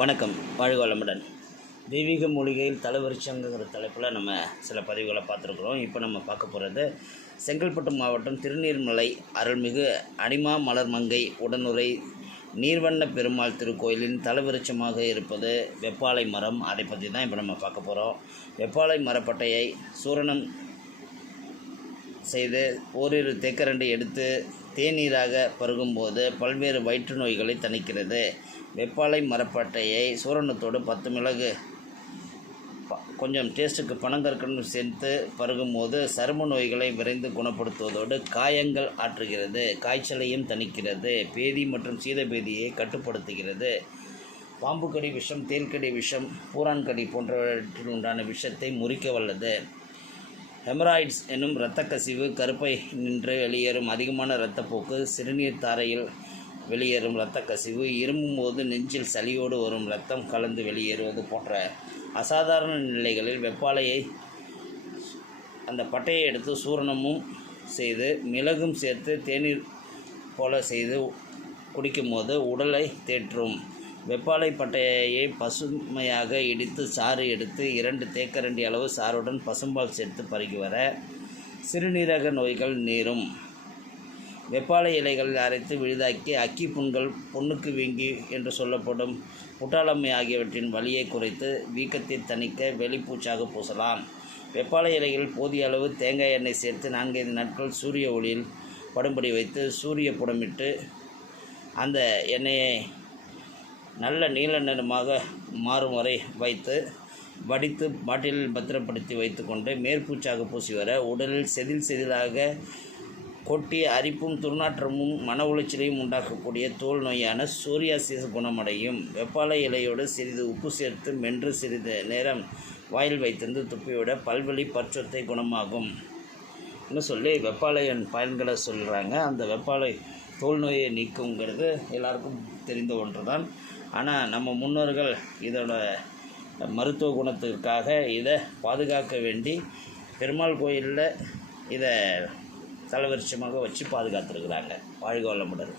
வணக்கம். வாழ்க வளமுடன் தெய்வீக மூலிகையில் தலைவரிச்சங்கிற தலைப்பில் நம்ம சில பதிவுகளை பார்த்துருக்குறோம். இப்போ நம்ம பார்க்க போகிறது செங்கல்பட்டு மாவட்டம் திருநீர்மலை அருள்மிகு அனிமா மலர்மங்கை உடனுரை நீர்வண்ண பெருமாள் திருக்கோயிலின் தலைவிருச்சமாக இருப்பது வெப்பாலை மரம். அதை பற்றி தான் இப்போ நம்ம பார்க்க போகிறோம் வெப்பாலை மரப்பட்டையை சூரணம் செய்து ஓரிரு தேக்கரண்டு எடுத்து தேநீராக பருகும்போது பல்வேறு வயிற்று நோய்களை தணிக்கிறது. வெப்பாலை மரப்பட்டையை சூரணத்தோடு பத்து மிளகு கொஞ்சம் டேஸ்ட்டுக்கு பனங்கற்கண்டு சேர்த்து பருகும்போது சரும நோய்களை விரைந்து குணப்படுத்துவதோடு காயங்கள் ஆற்றுகிறது காய்ச்சலையும் தணிக்கிறது பேதி மற்றும் சீதபேதியை கட்டுப்படுத்துகிறது. பாம்புக்கடி விஷம் தேல்கடி விஷம் பூரான்கடி போன்றவற்றில் உண்டான விஷத்தை முறிக்க வல்லது. ஹெமராய்ட்ஸ் என்னும் இரத்த கசிவு கருப்பை நின்று வெளியேறும் அதிகமான இரத்தப்போக்கு சிறுநீர் தாரையில் வெளியேறும் இரத்த கசிவு இருமும் போது நெஞ்சில் சளியோடு வரும் இரத்தம் கலந்து வெளியேறுவது போன்ற அசாதாரண நிலைகளில் வெப்பாலையை அந்த பட்டையை எடுத்து சூரணமும் செய்து மிளகும் சேர்த்து தேநீர் போல செய்து குடிக்கும்போது உடலை தேற்றும். வெப்பாலை பட்டையை பசுமையாக இடித்து சாறு எடுத்து இரண்டு தேக்கரண்டி அளவு சாறுடன் பசும்பால் சேர்த்து பருகி வர சிறுநீரக நோய்கள் நீரும். வெப்பாலை இலைகளில் அரைத்து விழுதாக்கி அக்கி புண்கள் பொண்ணுக்கு வீங்கி என்று சொல்லப்படும் புட்டாளம்மை ஆகியவற்றின் வலியை குறைத்து வீக்கத்தை தணிக்க வெளிப்பூச்சாக பூசலாம். வெப்பாலை இலைகளில் போதிய அளவு தேங்காய் எண்ணெய் சேர்த்து நான்கைந்து நாட்கள் சூரிய ஒளியில் படும்படி வைத்து சூரிய புடமிட்டு அந்த எண்ணெயை நல்ல நீல நிறமாக மாறும் வரை வைத்து வடித்து பாட்டிலில் பத்திரப்படுத்தி வைத்துக்கொண்டு மேற்பூச்சாக பூசி வர உடலில் செதில் செதிலாக கொட்டி அரிப்பும் துர்நாற்றமும் மன உளைச்சலையும் உண்டாக்கக்கூடிய தோல் நோயான சூரியாசிஸ் குணமடையும். வெப்பாலை இலையோடு சிறிது உப்பு சேர்த்து மென்று சிறிது நேரம் வாயில் வைத்திருந்து துப்பிவிட பல்வழி பற்றத்தை குணமாகும். ன்னு சொல்லி வெப்பாலையின் பயன்களை சொல்கிறாங்க அந்த வெப்பாலை தோல் நோயை நீக்குங்கிறது எல்லாருக்கும் தெரிந்த ஒன்று தான் ஆனால் நம்ம முன்னோர்கள் இதோட மருத்துவ குணத்திற்காக இதை பாதுகாக்க வேண்டி பெருமாள் கோயிலில் இதை தலைவரிச்சமாக வச்சு பாதுகாத்துருக்குறாங்க. வாழ்க வளமுடன்.